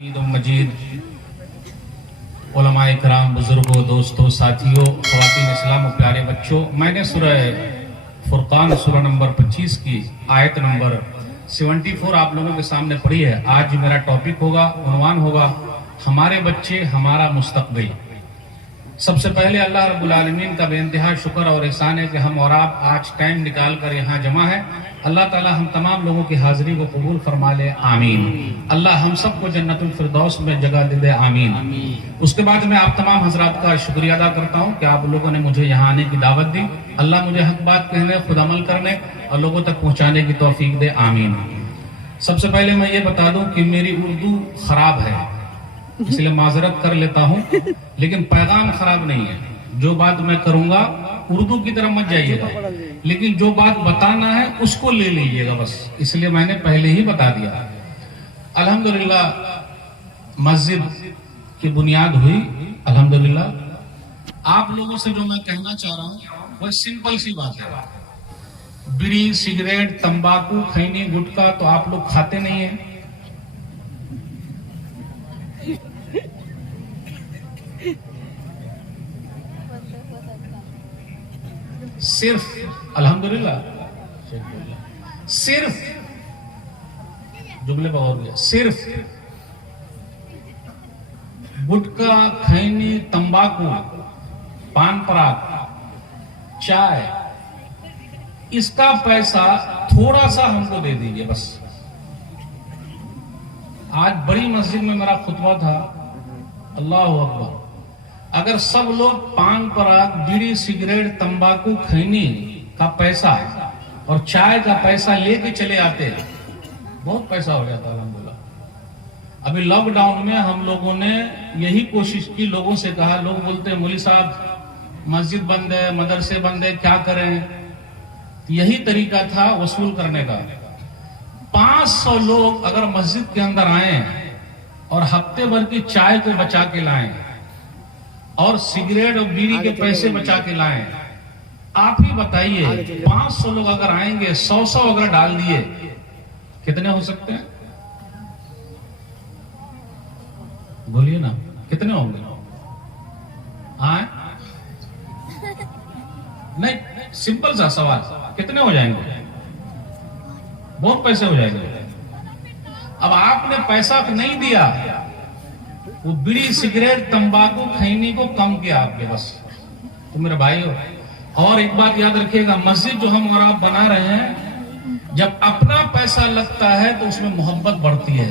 ईद मजीद उलमाए कराम, बुजुर्गों, दोस्तों, साथियों, ख़वातीन इस्लाम, प्यारे बच्चों, मैंने सूरह फुरकान सूरह नंबर 25 की आयत नंबर 74 आप लोगों के सामने पढ़ी है। आज मेरा टॉपिक होगा, उन्वान होगा, हमारे बच्चे हमारा मुस्तकबिल। सबसे पहले अल्लाह रब्बुल आलमीन का बेइंतहा शुक्र और एहसान है कि हम और आप आज टाइम निकाल कर यहाँ जमा है। अल्लाह ताला हम तमाम लोगों की हाजिरी को कबूल फरमा ले, आमीन। अल्लाह हम सबको जन्नतुल फिरदौस में जगह दे दे, आमीन। उसके बाद मैं आप तमाम हजरात का शुक्रिया अदा करता हूँ कि आप लोगों ने मुझे यहाँ आने की दावत दी। अल्लाह मुझे हक बात कहने, खुद अमल करने और लोगों तक पहुँचाने की तौफीक दे, आमीन। सबसे पहले मैं ये बता दूं कि मेरी उर्दू खराब है, इसलिए माजरत कर लेता हूँ, लेकिन पैगाम खराब नहीं है। जो बात मैं करूंगा उर्दू की तरफ मत जाइएगा, लेकिन जो बात बताना है उसको ले लीजिएगा बस, इसलिए मैंने पहले ही बता दिया। अल्हम्दुलिल्लाह मस्जिद की बुनियाद हुई, अल्हम्दुलिल्लाह। आप लोगों से जो मैं कहना चाह रहा हूँ वह सिंपल सी बात है। बीड़ी, सिगरेट, तंबाकू, खैनी, गुटखा तो आप लोग खाते नहीं है। सिर्फ अल्हम्दुलिल्लाह, सिर्फ जुमले बहुत गया, सिर्फ गुटखा, खैनी, तंबाकू, पान पराग, चाय, इसका पैसा थोड़ा सा हमको दे दीजिए बस। आज बड़ी मस्जिद में मेरा खुतबा था, अल्लाह अकबर। अगर सब लोग पान पराग, बीड़ी, सिगरेट, तंबाकू, खैनी का पैसा और चाय का पैसा लेके चले आते, बहुत पैसा हो जाता अल्हम्दुलिल्लाह। अभी लॉकडाउन में हम लोगों ने यही कोशिश की, लोगों से कहा, लोग बोलते हैं मौलवी साहब मस्जिद बंद है, मदरसे बंद है, क्या करें। यही तरीका था वसूल करने का। 500 लोग अगर मस्जिद के अंदर आए और हफ्ते भर की चाय को बचा के लाएं और सिगरेट और बीड़ी के पैसे बचा के लाएं, आप ही बताइए 500 लोग अगर आएंगे, 100 अगर डाल दिए, कितने हो सकते हैं? बोलिए ना, कितने होंगे? आए नहीं, सिंपल सा सवाल, कितने हो जाएंगे? बहुत पैसे हो जाएंगे। अब आपने पैसा नहीं दिया, वो बीड़ी, सिगरेट, तंबाकू, खैनी को कम किया आपके बस, तो मेरे भाई हो। और एक बात याद रखिएगा, मस्जिद जो हम और आप बना रहे हैं, जब अपना पैसा लगता है तो उसमें मोहब्बत बढ़ती है।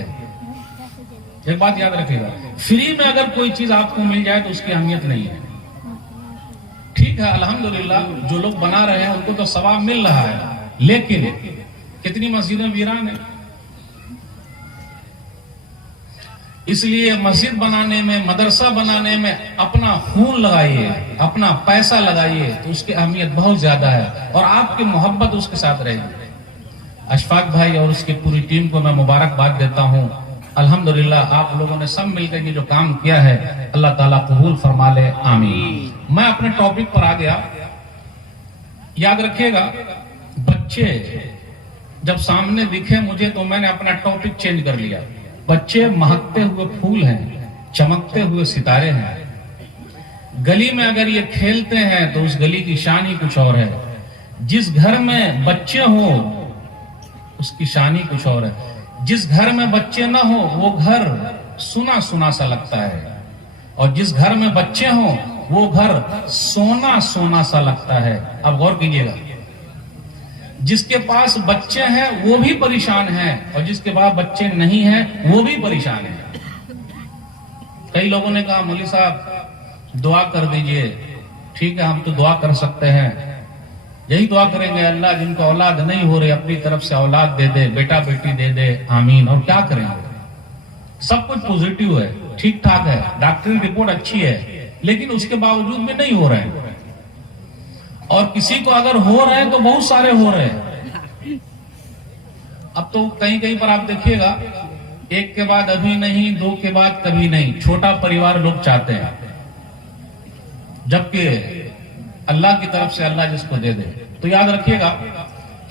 एक बात याद रखिएगा, फ्री में अगर कोई चीज आपको मिल जाए तो उसकी अहमियत नहीं है। ठीक है, अल्हम्दुलिल्लाह जो लोग बना रहे हैं उनको तो सवाब मिल रहा है, लेकिन कितनी मस्जिदें वीरान है। इसलिए मस्जिद बनाने में, मदरसा बनाने में अपना खून लगाइए, अपना पैसा लगाइए, तो उसकी अहमियत बहुत ज्यादा है और आपकी मोहब्बत उसके साथ रहेगी। अशफाक भाई और उसकी पूरी टीम को मैं मुबारकबाद देता हूँ। अल्हम्दुलिल्लाह आप लोगों ने सब मिलकर ये जो काम किया है, अल्लाह ताला कबूल फरमा ले, आमीन। मैं अपने टॉपिक पर आ गया। याद रखिएगा, बच्चे जब सामने दिखे मुझे तो मैंने अपना टॉपिक चेंज कर लिया। बच्चे महकते हुए फूल हैं, चमकते हुए सितारे हैं। गली में अगर ये खेलते हैं तो उस गली की शान ही कुछ और है। जिस घर में बच्चे हो उसकी शान ही कुछ और है। जिस घर में बच्चे ना हो वो घर सुना सुना सा लगता है, और जिस घर में बच्चे हो वो घर सोना सोना सा लगता है। अब गौर कीजिएगा, जिसके पास बच्चे हैं वो भी परेशान है और जिसके पास बच्चे नहीं हैं वो भी परेशान है। कई लोगों ने कहा मौलवी साहब दुआ कर दीजिए। ठीक है, हम तो दुआ कर सकते हैं, यही दुआ करेंगे, अल्लाह जिनको औलाद नहीं हो रही अपनी तरफ से औलाद दे दे, बेटा बेटी दे दे, आमीन। और क्या करेंगे, सब कुछ पॉजिटिव है, ठीक ठाक है, डॉक्टरी रिपोर्ट अच्छी है, लेकिन उसके बावजूद भी नहीं हो रहे हैं। और किसी को अगर हो रहे हैं तो बहुत सारे हो रहे हैं। अब तो कहीं कहीं पर आप देखिएगा, एक के बाद अभी नहीं, दो के बाद कभी नहीं, छोटा परिवार लोग चाहते हैं, जबकि अल्लाह की तरफ से अल्लाह जिसको दे दे। तो याद रखिएगा,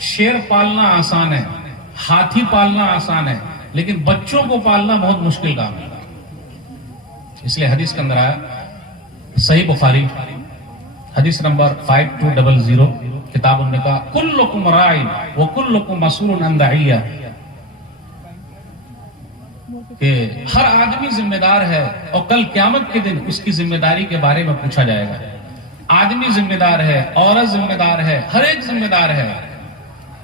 शेर पालना आसान है, हाथी पालना आसान है, लेकिन बच्चों को पालना बहुत मुश्किल काम है। इसलिए हदीस के अंदर आया, सही बुखारी हदीस नंबर 5200, किताब उन्होंने कहा कुल्लुकुम राइन व कुल्लुकुम मसूलुन अन रइय्या, कि हर आदमी जिम्मेदार है और कल क़यामत के दिन उसकी जिम्मेदारी के बारे में पूछा जाएगा। आदमी जिम्मेदार है, औरत जिम्मेदार है, हर एक जिम्मेदार है।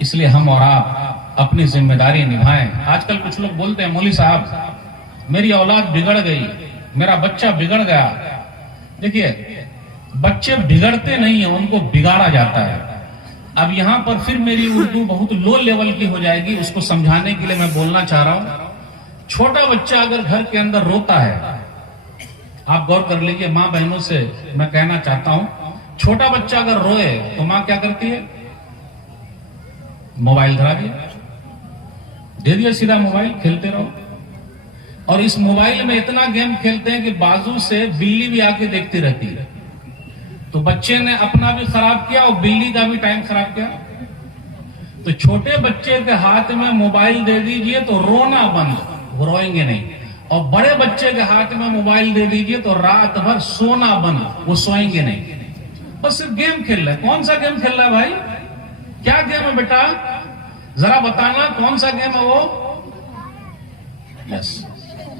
इसलिए हम और आप अपनी जिम्मेदारी निभाएं। आजकल कुछ लोग बोलते हैं, मौलवी साहब मेरी औलाद बिगड़ गई, मेरा बच्चा बिगड़ गया। देखिए, बच्चे बिगड़ते नहीं है, उनको बिगाड़ा जाता है। अब यहां पर फिर मेरी उर्दू बहुत लो लेवल की हो जाएगी, उसको समझाने के लिए मैं बोलना चाह रहा हूं। छोटा बच्चा अगर घर के अंदर रोता है, आप गौर कर लीजिए, मां बहनों से मैं कहना चाहता हूं, छोटा बच्चा अगर रोए तो मां क्या करती है? मोबाइल धरा दिया, दे दिया सीधा मोबाइल, खेलते रहो। और इस मोबाइल में इतना गेम खेलते हैं कि बाजू से बिल्ली भी आके देखती रहती है। तो बच्चे ने अपना भी खराब किया और बिल्ली का भी टाइम खराब किया। तो छोटे बच्चे के हाथ में मोबाइल दे दीजिए तो रोना बंद, वो रोएंगे नहीं। और बड़े बच्चे के हाथ में मोबाइल दे दीजिए तो रात भर सोना बंद, वो सोएंगे नहीं। बस सिर्फ गेम खेल रहा है। कौन सा गेम खेल रहा है भाई? क्या गेम है बेटा? जरा बताना कौन सा गेम है वो? यस,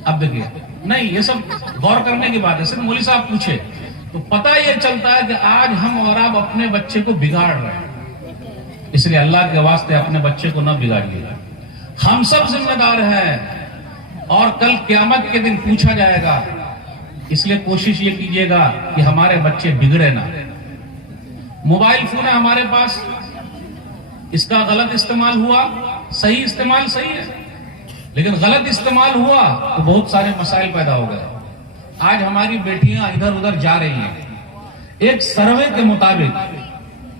अब देखिए, नहीं ये सब गौर करने की बात है। सिर्फ मौलवी साहब पूछे तो पता ये चलता है कि आज हम और आप अपने बच्चे को बिगाड़ रहे हैं। इसलिए अल्लाह के वास्ते अपने बच्चे को न बिगाड़िएगा। हम सब जिम्मेदार हैं और कल क़यामत के दिन पूछा जाएगा। इसलिए कोशिश ये कीजिएगा कि हमारे बच्चे बिगड़े ना। मोबाइल फोन है हमारे पास, इसका गलत इस्तेमाल हुआ, सही इस्तेमाल सही है, लेकिन गलत इस्तेमाल हुआ तो बहुत सारे मसाइल पैदा हो गए। आज हमारी बेटियां इधर उधर जा रही हैं। एक सर्वे के मुताबिक,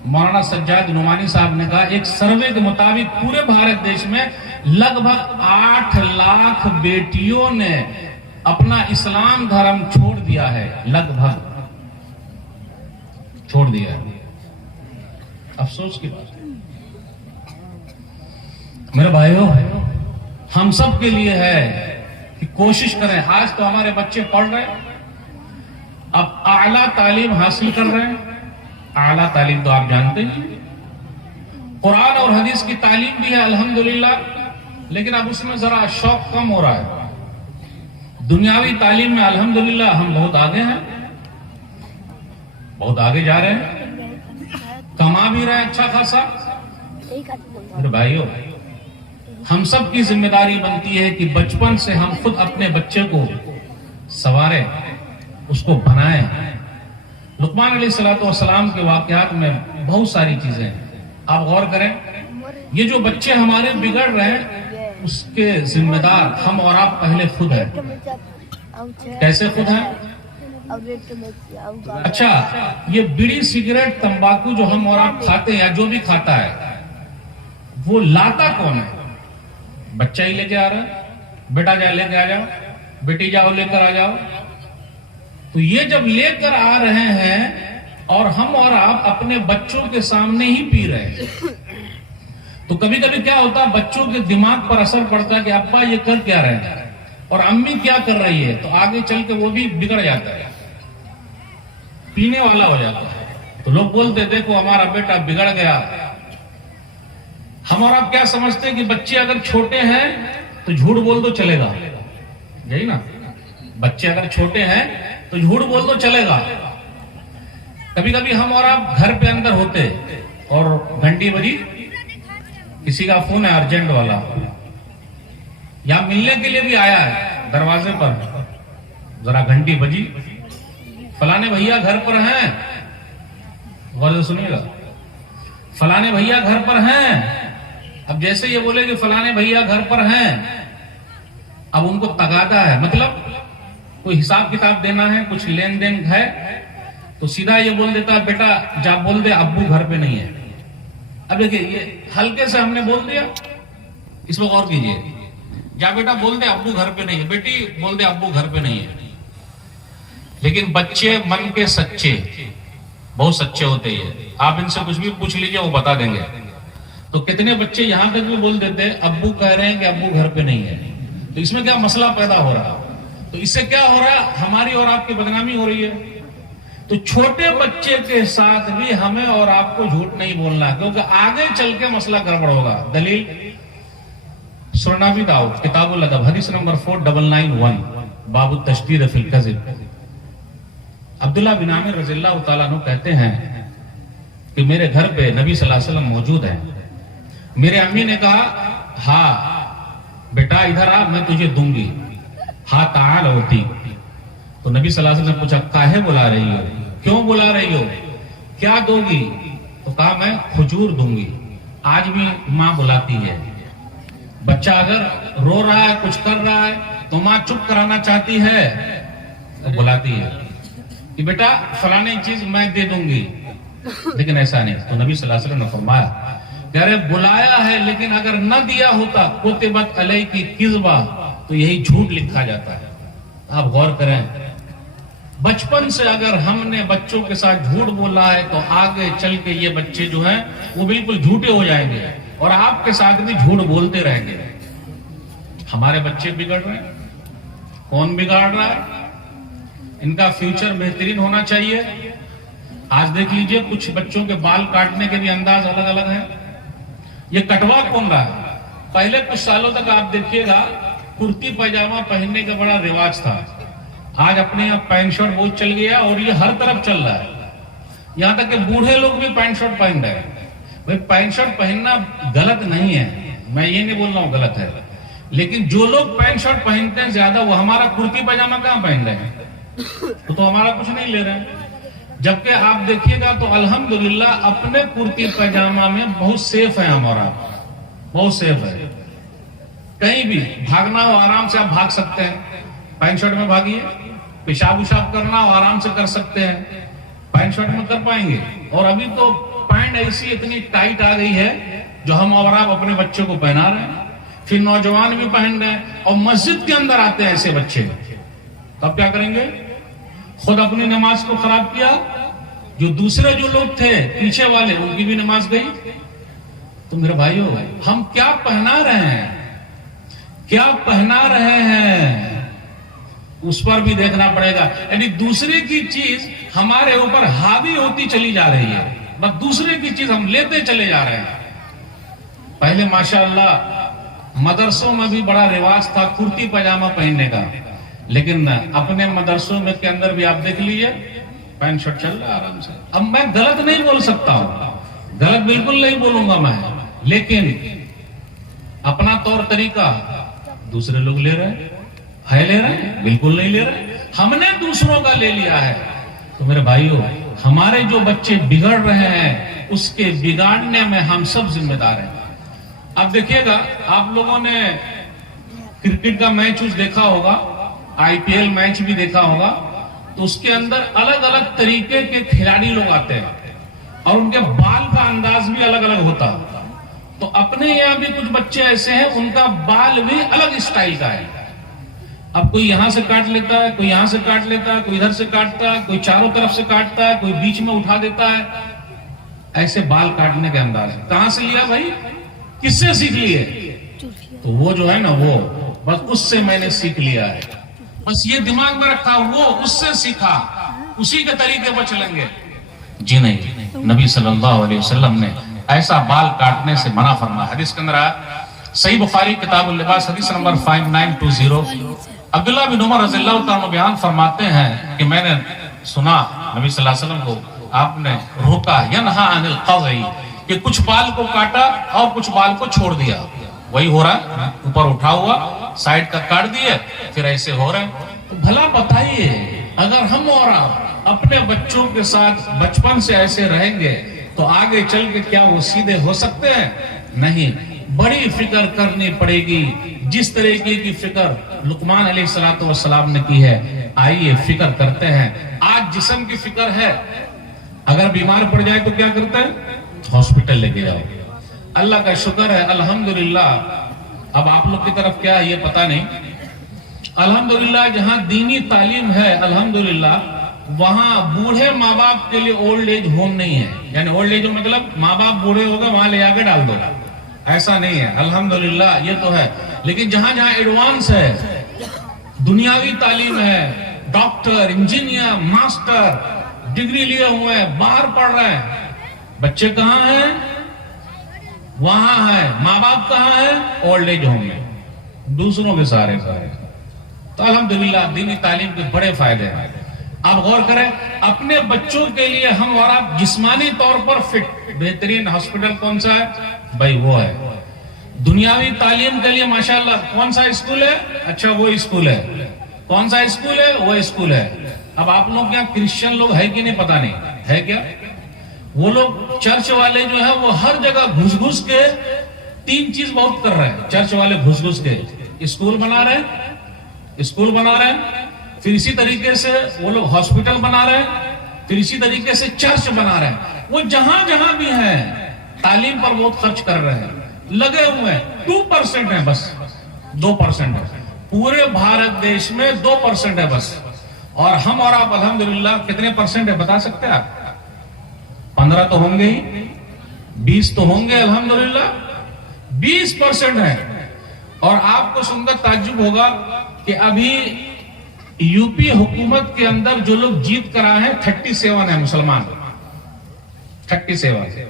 मौलाना सज्जाद नुमानी साहब ने कहा, एक सर्वे के मुताबिक पूरे भारत देश में लगभग 8 लाख बेटियों ने अपना इस्लाम धर्म छोड़ दिया है। लगभग छोड़ दिया है। अफसोस की बात है मेरे भाइयों, हम सब के लिए है कि कोशिश करें। आज तो हमारे बच्चे पढ़ रहे हैं, अब आला तालीम हासिल कर रहे हैं। आला तालीम तो आप जानते हैं, कुरान और हदीस की तालीम भी है अल्हम्दुलिल्लाह, लेकिन अब उसमें जरा शौक कम हो रहा है। दुनियावी तालीम में अल्हम्दुलिल्लाह हम बहुत आगे हैं, बहुत आगे जा रहे हैं, कमा भी रहे हैं अच्छा खासा। मेरे भाइयों, हम सब की जिम्मेदारी बनती है कि बचपन से हम खुद अपने बच्चे को संवारें, उसको बनाएं। लुकमान अलैहिस्सलाम के वाकयात में बहुत सारी चीजें आप गौर करें। ये जो बच्चे हमारे बिगड़ रहे हैं, उसके जिम्मेदार हम और आप पहले खुद हैं। कैसे खुद हैं? अच्छा, ये बीड़ी सिगरेट तंबाकू जो हम और आप खाते हैं या जो भी खाता है, वो लाता कौन है? बच्चा ही लेके आ रहा है। बेटा जा लेके आ जाओ, बेटी जाओ लेकर आ जाओ। तो ये जब लेकर आ रहे हैं और हम और आप अपने बच्चों के सामने ही पी रहे हैं, तो कभी कभी क्या होता है, बच्चों के दिमाग पर असर पड़ता है कि अब्बा ये कर क्या रहे हैं और अम्मी क्या कर रही है, तो आगे चल के वो भी बिगड़ जाता है, पीने वाला हो जाता है। तो लोग बोलते देखो हमारा बेटा बिगड़ गया। हम और आप क्या समझते हैं कि बच्चे अगर छोटे हैं तो झूठ बोल दो चलेगा, यही ना? बच्चे अगर छोटे हैं तो झूठ बोल दो चलेगा। कभी कभी हम और आप घर पे अंदर होते और घंटी बजी, किसी का फोन है अर्जेंट वाला, या मिलने के लिए भी आया है दरवाजे पर, जरा घंटी बजी, फलाने भैया घर पर हैं, गौर से सुनिएगा, फलाने भैया घर पर हैं। अब जैसे ये बोले कि फलाने भैया घर पर हैं, अब उनको तगादा है, मतलब कोई हिसाब किताब देना है, कुछ लेन देन है, तो सीधा ये बोल देता है बेटा जा बोल दे अब्बू घर पे नहीं है। अब देखिए ये हल्के से हमने बोल दिया, इसमें गौर कीजिए, जा बेटा बोल दे अब्बू घर पे नहीं है, बेटी बोल दे अब्बू घर पे नहीं है। लेकिन बच्चे मन के सच्चे, बहुत सच्चे होते हैं। आप इनसे कुछ भी पूछ लीजिए वो बता देंगे। तो कितने बच्चे यहां तक भी बोल देते हैं अब्बू कह रहे हैं कि अब्बू घर पे नहीं है। तो इसमें क्या मसला पैदा हो रहा है? तो इससे क्या हो रहा है? हमारी और आपकी बदनामी हो रही है। तो छोटे बच्चे के साथ भी हमें और आपको झूठ नहीं बोलना, क्योंकि आगे चल के मसला गड़बड़ होगा। दलील सुनबी दाऊद किताबुल अदब हदीस नंबर 4991 बाबु तशदीद फिल कज़िब। अब्दुल्लाह बिन आमिर रज़ियल्लाहु ताला अन्हु कहते हैं कि मेरे घर पे नबी सल्लल्लाहु अलैहि वसल्लम मौजूद हैं। मेरे अम्मी ने कहा, हाँ बेटा इधर आ, मैं तुझे दूंगी। हाँ ताल होती। तो नबी सल्लल्लाहु अलैहि वसल्लम ने पूछा, काहे बुला रही हो, क्यों बुला रही हो, क्या दोगी? तो कहा, मैं खजूर दूंगी। आज भी माँ बुलाती है। बच्चा अगर रो रहा है, कुछ कर रहा है, तो माँ चुप कराना चाहती है तो बुलाती है कि बेटा फलानी चीज मैं दे दूंगी, लेकिन ऐसा नहीं। तो नबी सल्लल्लाहु अलैहि वसल्लम ने फरमाया, अरे बुलाया है, लेकिन अगर न दिया होता कुतिबत अलैहि की किज़बा, तो यही झूठ लिखा जाता है। आप गौर करें, बचपन से अगर हमने बच्चों के साथ झूठ बोला है तो आगे चल के ये बच्चे जो हैं वो बिल्कुल झूठे हो जाएंगे और आपके साथ भी झूठ बोलते रहेंगे। हमारे बच्चे बिगड़ रहे हैं। कौन बिगाड़ रहा है? इनका फ्यूचर बेहतरीन होना चाहिए। आज देख लीजिए, कुछ बच्चों के बाल काटने के भी अंदाज अलग अलग हैं। ये कटवा कौन रहा है? पहले कुछ सालों तक आप देखिएगा कुर्ती पैजामा पहनने का बड़ा रिवाज था। आज अपने यहाँ पैंट शर्ट बहुत चल गया और ये हर तरफ चल रहा है। यहाँ तक कि बूढ़े लोग भी पैंट शर्ट पहन रहे हैं। भाई पैंट शर्ट पहनना गलत नहीं है, मैं ये नहीं बोल रहा हूँ गलत है, लेकिन जो लोग पैंट शर्ट पहनते हैं ज्यादा, वो हमारा कुर्ती पैजामा कहाँ पहन रहे हैं? तो हमारा कुछ नहीं ले रहे हैं। जबकि आप देखिएगा तो अल्हम्दुलिल्लाह अपने कुर्ती पैजामा में बहुत सेफ है, हमारा बहुत सेफ है। कहीं भी भागना हो आराम से आप भाग सकते हैं, पैंट शर्ट में भागिए। पेशाब उशाब करना हो आराम से कर सकते हैं, पैंट शर्ट में कर पाएंगे। और अभी तो पैंट ऐसी इतनी टाइट आ गई है जो हम और आप अपने बच्चों को पहना रहे हैं, फिर नौजवान भी पहन रहे हैं और मस्जिद के अंदर आते हैं ऐसे बच्चे। तब क्या करेंगे? खुद अपनी नमाज को खराब किया, जो दूसरे जो लोग थे पीछे वाले उनकी भी नमाज गई। तो मेरे भाइयों, हम क्या पहना रहे हैं, क्या पहना रहे हैं, उस पर भी देखना पड़ेगा। यानी दूसरे की चीज हमारे ऊपर हावी होती चली जा रही है, बस दूसरे की चीज हम लेते चले जा रहे हैं। पहले माशाअल्लाह मदरसों में भी बड़ा रिवाज था कुर्ती पैजामा पहनने का, लेकिन अपने मदरसों में के अंदर भी आप देख लीजिए पैंट शर्ट चल रहा है आराम से। अब मैं गलत नहीं बोल सकता हूं, गलत बिल्कुल नहीं बोलूंगा मैं, लेकिन अपना तौर तरीका दूसरे लोग ले रहे हैं, ले रहे हैं? बिल्कुल नहीं ले रहे, हमने दूसरों का ले लिया है। तो मेरे भाइयों, हमारे जो बच्चे बिगड़ रहे हैं उसके बिगाड़ने में हम सब जिम्मेदार हैं। अब देखिएगा, आप लोगों ने क्रिकेट का मैच देखा होगा, आईपीएल मैच भी देखा होगा, तो उसके अंदर अलग अलग तरीके के खिलाड़ी लोग आते हैं और उनके बाल का अंदाज भी अलग अलग होता है। तो अपने यहाँ भी कुछ बच्चे ऐसे हैं, उनका बाल भी अलग स्टाइल का है। अब कोई यहां से काट लेता है, कोई यहां से काट लेता है, कोई इधर से काटता है, कोई चारों तरफ से काटता है, कोई बीच में उठा देता है। ऐसे बाल काटने के अंदाज कहां से लिया भाई, किससे सीख लिए? तो वो जो है ना, वो बस उससे मैंने सीख लिया है, बस ये दिमाग में रखा, वो उससे सीखा, उसी के तरीके पर चलेंगे। जी नहीं, नबी सल्लल्लाहु अलैहि वसल्लम ने ऐसा बाल काटने से मना फरमाया। हदीस के अंदर आया, सही बुखारी किताबुल लिबास हदीस नंबर 5920, अब्दुल्लाह बिन उमर रज़ियल्लाहु ताला बयान फरमाते हैं कि मैंने सुना नबी सल्लल्लाहु अलैहि वसल्लम को आपने रोका, यनहा अनिल क़ज़ई, कि कुछ बाल को काटा और कुछ बाल को छोड़ दिया। वही हो रहा है, ऊपर उठा हुआ साइड का काट दिए, फिर ऐसे हो रहा है। तो भला बताइए, अगर हम और आप अपने बच्चों के साथ बचपन से ऐसे रहेंगे तो आगे चल के क्या वो सीधे हो सकते हैं? नहीं, बड़ी फिक्र करनी पड़ेगी, जिस तरीके की फिक्र लुकमान अलैहिस्सलातु वस्सलाम ने की है। आइए फिक्र करते हैं। आज जिस्म की फिक्र है, अगर बीमार पड़ जाए तो क्या करते हैं? हॉस्पिटल लेके जाओ। अल्लाह का शुक्र है, अल्हम्दुलिल्लाह, अब आप लोग की तरफ क्या है ये पता नहीं, अल्हम्दुलिल्लाह जहां दीनी तालीम है अल्हम्दुलिल्लाह, वहां बूढ़े माँ बाप के लिए ओल्ड एज होम नहीं है। यानी ओल्ड एज मतलब माँ बाप बूढ़े हो गए वहां ले आके डाल दो, ऐसा नहीं है। अल्हम्दुलिल्लाह ये तो है। लेकिन जहां जहां एडवांस है, दुनियावी तालीम है, डॉक्टर, इंजीनियर, मास्टर डिग्री लिए हुए हैं, बाहर पढ़ रहे हैं, बच्चे कहां हैं? वहां है। माँ बाप कहां है? ओल्ड एज होम में, दूसरों के सहारे पर। तो अल्हम्दुलिल्लाह दीनी तालीम के बड़े फायदे हैं। आप गौर करें, अपने बच्चों के लिए हम और आप जिस्मानी तौर पर फिट, बेहतरीन हॉस्पिटल कौन सा है भाई? वो है। दुनियावी तालीम के लिए माशाल्लाह कौन सा स्कूल है? अच्छा वो स्कूल है। कौन सा स्कूल है? वो स्कूल है। अब आप लोग क्या क्रिश्चियन लोग है कि नहीं पता नहीं, है क्या? वो लोग चर्च वाले जो है वो हर जगह घुस घुस के तीन चीज बहुत कर रहे हैं। चर्च वाले घुस घुस के स्कूल बना रहे हैं, स्कूल बना रहे हैं, फिर इसी तरीके से वो लोग हॉस्पिटल बना रहे हैं, फिर इसी तरीके से चर्च बना रहे हैं। वो जहां जहां भी हैं तालीम पर बहुत खर्च कर रहे हैं, लगे हुए हैं। 2% है बस, 2% है पूरे भारत देश में, 2% है बस। और हम और आप अल्हम्दुलिल्लाह कितने परसेंट है बता सकते हैं आप? 15 तो होंगे ही, 20 तो होंगे अल्हम्दुलिल्लाह, 20% है। और आपको सुनकर ताज्जुब होगा कि अभी यूपी हुकूमत के अंदर जो लोग जीत कर आए हैं 37 है मुसलमान, 37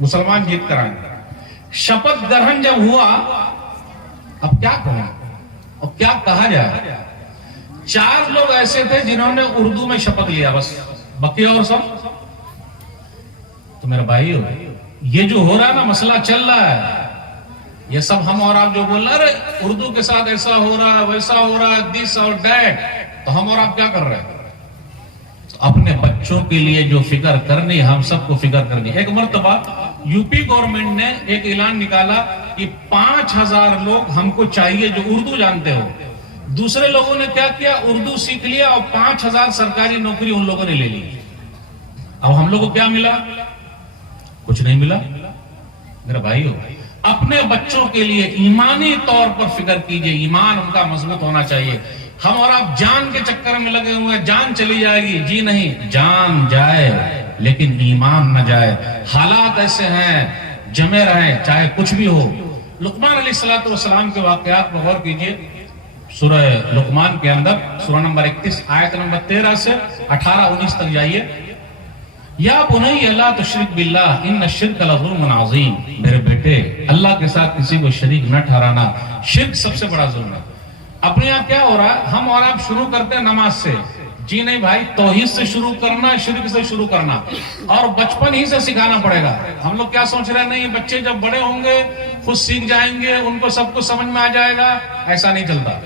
मुसलमान जीत कर आए। शपथ ग्रहण जब हुआ, अब क्या कहूं और क्या कहा जाए? 4 लोग ऐसे थे जिन्होंने उर्दू में शपथ लिया बस, बाकी और सब। तो मेरे भाई ये जो हो रहा है ना, मसला चल रहा है, ये सब हम और आप जो बोल रहे हैं उर्दू के साथ ऐसा हो रहा है, वैसा हो रहा है, दिस और दैट, तो हम और आप क्या कर रहे हैं? तो अपने बच्चों के लिए जो फिक्र करनी, हम सबको फिक्र करनी। एक मर्तबा यूपी गवर्नमेंट ने एक ऐलान निकाला कि 5000 लोग हमको चाहिए जो उर्दू जानते हो। दूसरे लोगों ने क्या किया? उर्दू सीख लिया और 5000 सरकारी नौकरी उन लोगों ने ले ली। अब हम लोग को क्या मिला? कुछ नहीं मिला। मेरे भाइयों, अपने बच्चों के लिए ईमानी तौर पर फिक्र कीजिए, ईमान उनका मजबूत होना चाहिए। हम और आप जान के चक्कर में लगे हुए हैं, जान चली जाएगी, जी नहीं, जान जाए लेकिन ईमान न जाए। हालात ऐसे हैं, जमे रहें चाहे कुछ भी हो। लुकमान अलैहिस्सलातु वस्सलाम के वाकयात पर गौर कीजिए। सूरह लुकमान के अंदर सूरह नंबर 31 आयत नंबर 13 से 18-19 तक जाइए। या बुनैया ला तुश्रिक बिल्लाह इन्न शिर्क लज़ुल्मुन अज़ीम। मेरे बेटे, अल्लाह के साथ किसी को शरीक न ठहराना, शिर्क सबसे बड़ा जुल्म है। अपने यहाँ क्या हो रहा है? हम और आप शुरू करते हैं नमाज से, जी नहीं भाई, तौहीद से शुरू करना, शिर्क से शुरू करना, और बचपन ही से सिखाना पड़ेगा। हम लोग क्या सोच रहे हैं, नहीं बच्चे जब बड़े होंगे खुद सीख जाएंगे, उनको सब कुछ समझ में आ जाएगा। ऐसा नहीं चलता।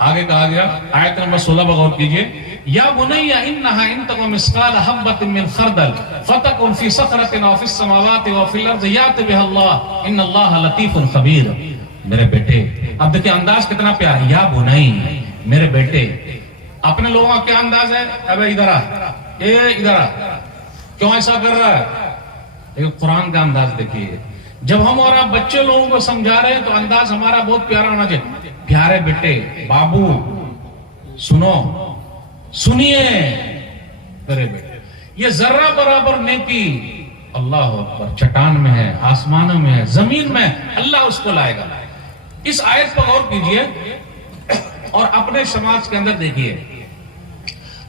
आगे कहा गया आयत नंबर 16 पर गौर कीजिए। या बुनैया इन्नहा इन तक मिस्काल हब्बतिन मिन खरदल फतकुन फी सखरतिन व फिस समावाति व फिल अर्ज़ याति बिहल्लाह इन्नल्लाह लतीफुन खबीर। मेरे बेटे, अब देखिए अंदाज कितना प्यारा। या बुनई, मेरे बेटे। अपने लोगों का क्या अंदाज है? अबे इधर आ, ए इधर आ, क्यों ऐसा कर रहा है? लेकिन कुरान का अंदाज देखिए। जब हम और आप बच्चे लोगों को समझा रहे हैं तो अंदाज हमारा बहुत प्यारा होना चाहिए। प्यारे बेटे, बाबू सुनो, सुनिए मेरे बेटे, ये जर्रा बराबर नेकी अल्लाह अकबर चट्टान में है, आसमानों में है, जमीन में, अल्लाह उसको लाएगा। इस आयत पर गौर कीजिए और अपने समाज के अंदर देखिए।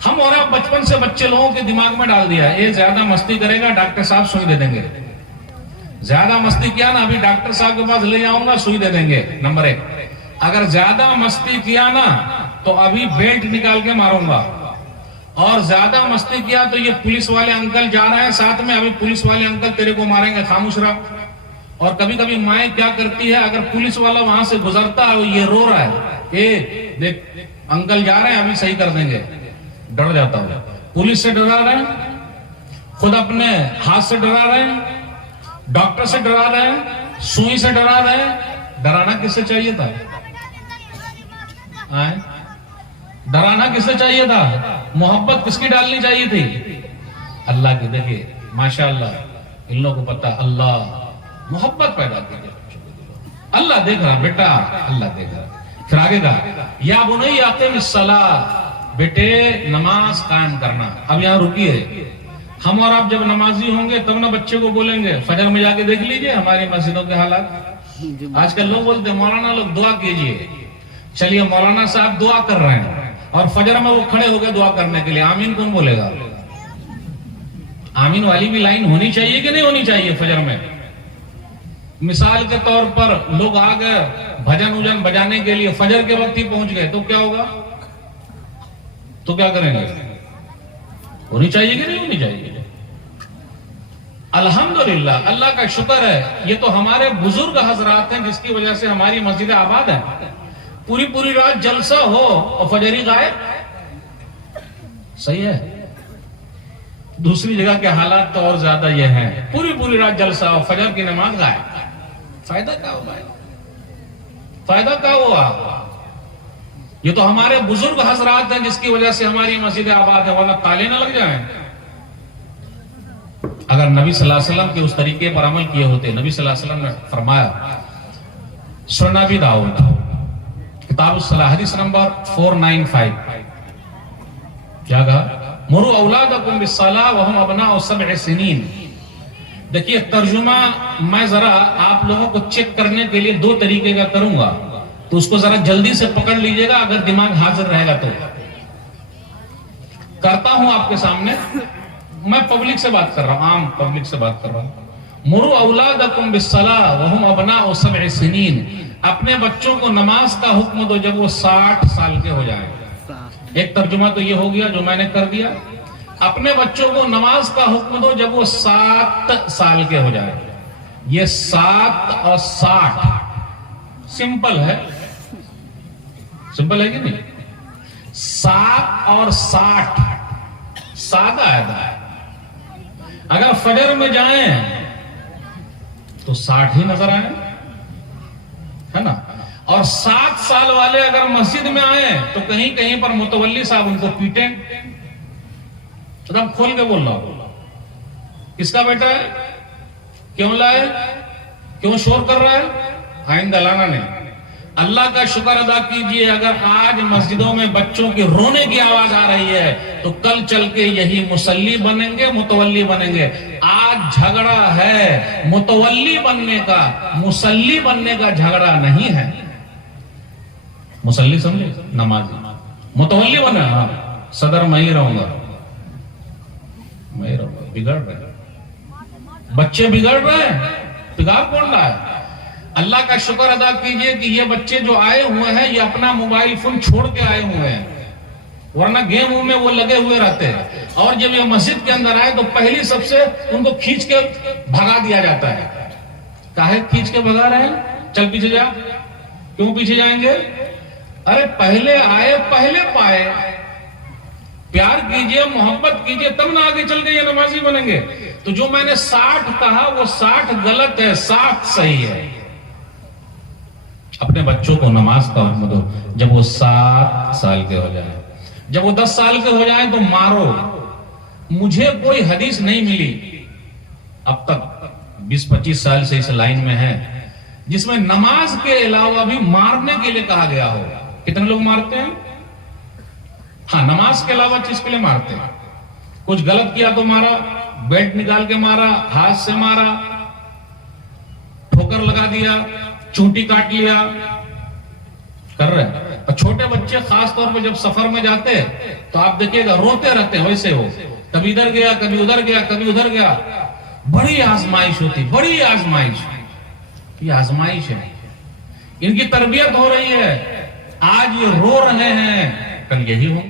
हम और आप बचपन से बच्चे लोगों के दिमाग में डाल दिया, ये ज्यादा मस्ती करेगा डॉक्टर साहब सुई दे देंगे। ज्यादा मस्ती किया ना, अभी डॉक्टर साहब के पास ले जाऊंगा, सुई दे देंगे। नंबर 1। अगर ज्यादा मस्ती किया ना तो अभी बेल्ट निकाल के मारूंगा, और ज्यादा मस्ती किया तो ये पुलिस वाले अंकल जा रहे हैं साथ में, अभी पुलिस वाले अंकल तेरे को मारेंगे, खामोश रह। और कभी कभी माएँ क्या करती है, अगर पुलिस वाला वहां से गुजरता है, ये रो रहा है, ए देख अंकल जा रहे हैं, अभी सही कर देंगे, डर जाता हूं। पुलिस से डरा रहे हैं, खुद अपने हाथ से डरा रहे हैं, डॉक्टर से डरा रहे हैं, सुई से डरा रहे हैं। डराना किससे चाहिए था? डराना किससे चाहिए था? मोहब्बत किसकी डालनी चाहिए थी? अल्लाह की। देखिए माशाअल्लाह, इन लोगों को पता, अल्लाह मोहब्बत पैदा कीजिए। अल्लाह देख रहा बेटा, अल्लाह देख रहा। फिर आगे कहा या बुनैया अक़िमिस सलाह, बेटे नमाज कायम करना। अब यहां रुकिए। हम और आप जब नमाजी होंगे तब ना बच्चे को बोलेंगे, फजर में जाके देख लीजिए हमारी मस्जिदों के हालात, आजकल लोग बोलते हैं मौलाना लोग दुआ कीजिए। चलिए मौलाना साहब दुआ कर रहे हैं और फजर में वो खड़े हो गए दुआ करने के लिए, आमीन कौन बोलेगा? आमीन वाली भी लाइन होनी चाहिए कि नहीं होनी चाहिए फजर में? मिसाल के तौर पर लोग आ गए भजन उजन बजाने के लिए, फजर के वक्त ही पहुंच गए, तो क्या होगा? तो क्या करेंगे? होनी चाहिए कि नहीं होनी चाहिए? अल्हम्दुलिल्लाह, अल्लाह का शुक्र है, ये तो हमारे बुजुर्ग हजरात हैं जिसकी वजह से हमारी मस्जिद आबाद है। पूरी पूरी रात जलसा हो और फजरी गायब, सही है। दूसरी जगह के हालात तो और ज्यादा ये हैं, पूरी पूरी रात जलसा हो, फजर की नमाज गायब। फायदा क्या हुआ? फायदा क्या हुआ? ये तो हमारे बुजुर्ग हजरात हैं जिसकी वजह से हमारी मस्जिद आबाद है, वरना ताले ना लग जाएं। अगर नबी सल्लल्लाहु अलैहि वसल्लम के उस तरीके पर अमल किए होते, नबी सल्लल्लाहु अलैहि वसल्लम ने फरमाया, सुनन अबी दाऊद किताब सलाह हदीस नंबर 495, क्या कहा? मुरु औलादकुम बिस्सलाह व हुम अबनाउ सब'i सिनीन। देखिए तर्जुमा मैं जरा आप लोगों को चेक करने के लिए दो तरीके का करूंगा, तो उसको जरा जल्दी से पकड़ लीजिएगा, अगर दिमाग हाजिर रहेगा तो। करता हूं आपके सामने, मैं पब्लिक से बात कर रहा हूं, आम पब्लिक से बात कर रहा हूं। मुरु औलादकुम बिस्सलाह व हुम अबनाउ सब'i सिनीन। अपने बच्चों को नमाज का हुक्म दो जब वो 60 साल के हो जाए। एक तर्जुमा तो ये हो गया जो मैंने कर दिया, अपने बच्चों को नमाज का हुक्म दो जब वो 7 साल के हो जाए। ये 7 और 60 सिंपल है, सिंपल है कि नहीं? 7 और 60 सादा है। अगर फजर में जाएं तो 60 ही नजर आए, है ना? और 7 साल वाले अगर मस्जिद में आए तो कहीं कहीं पर मुतवल्ली साहब उनको पीटे। एकदम खोल के बोल रहा हूं, किसका बेटा है? क्यों लाए? क्यों शोर कर रहा है? आइंदा लाना नहीं। अल्लाह का शुक्र अदा कीजिए, अगर आज मस्जिदों में बच्चों की रोने की आवाज आ रही है तो कल चल के यही मुसल्ली बनेंगे, मुतवल्ली बनेंगे। आज झगड़ा है मुतवल्ली बनने का, मुसल्ली बनने का झगड़ा नहीं है। मुसल्ली समझे? नमाजी। मुतवल्ली बना, हाँ सदर मैं ही रहूंगा, मैं ही रहूंगा। बिगड़ रहे बच्चे, बिगड़ रहे हैं, बिगाड़ कौन रहा है? अल्लाह का शुक्र अदा कीजिए कि ये बच्चे जो आए हुए हैं ये अपना मोबाइल फोन छोड़ के आए हुए हैं, वरना गेम में वो लगे हुए रहते हैं। और जब ये मस्जिद के अंदर आए तो पहली सबसे उनको खींच के भगा दिया जाता है। काहे खींच के भगा रहे हैं? चल पीछे जा। क्यों पीछे जाएंगे? अरे पहले आए पहले पाए। प्यार कीजिए, मोहब्बत कीजिए, तब ना आगे चल के ये नमाजी बनेंगे। तो जो मैंने 60 कहा वो 60 गलत है, 7 सही है। अपने बच्चों को नमाज का हुक्म दो जब वो 7 साल के हो जाए। जब वो 10 साल के हो जाए तो मारो। मुझे कोई हदीस नहीं मिली अब तक, 20-25 साल से इस लाइन में है, जिसमें नमाज के अलावा भी मारने के लिए कहा गया हो। कितने लोग मारते हैं? हाँ, नमाज के अलावा चीज के लिए मारते हैं। कुछ गलत किया तो मारा, बेल्ट निकाल के मारा, हाथ से मारा, ठोकर लगा दिया, चूंटी काट लिया, कर रहे। और छोटे बच्चे खास तौर पे जब सफर में जाते तो आप देखिएगा रोते रहते हैं, वैसे हो कभी इधर गया, कभी उधर गया, कभी उधर गया। बड़ी आजमाइश होती, बड़ी आजमाइश। ये आजमाइश है, इनकी तरबियत हो रही है। आज ये रो रहे हैं, कल यही होंगे।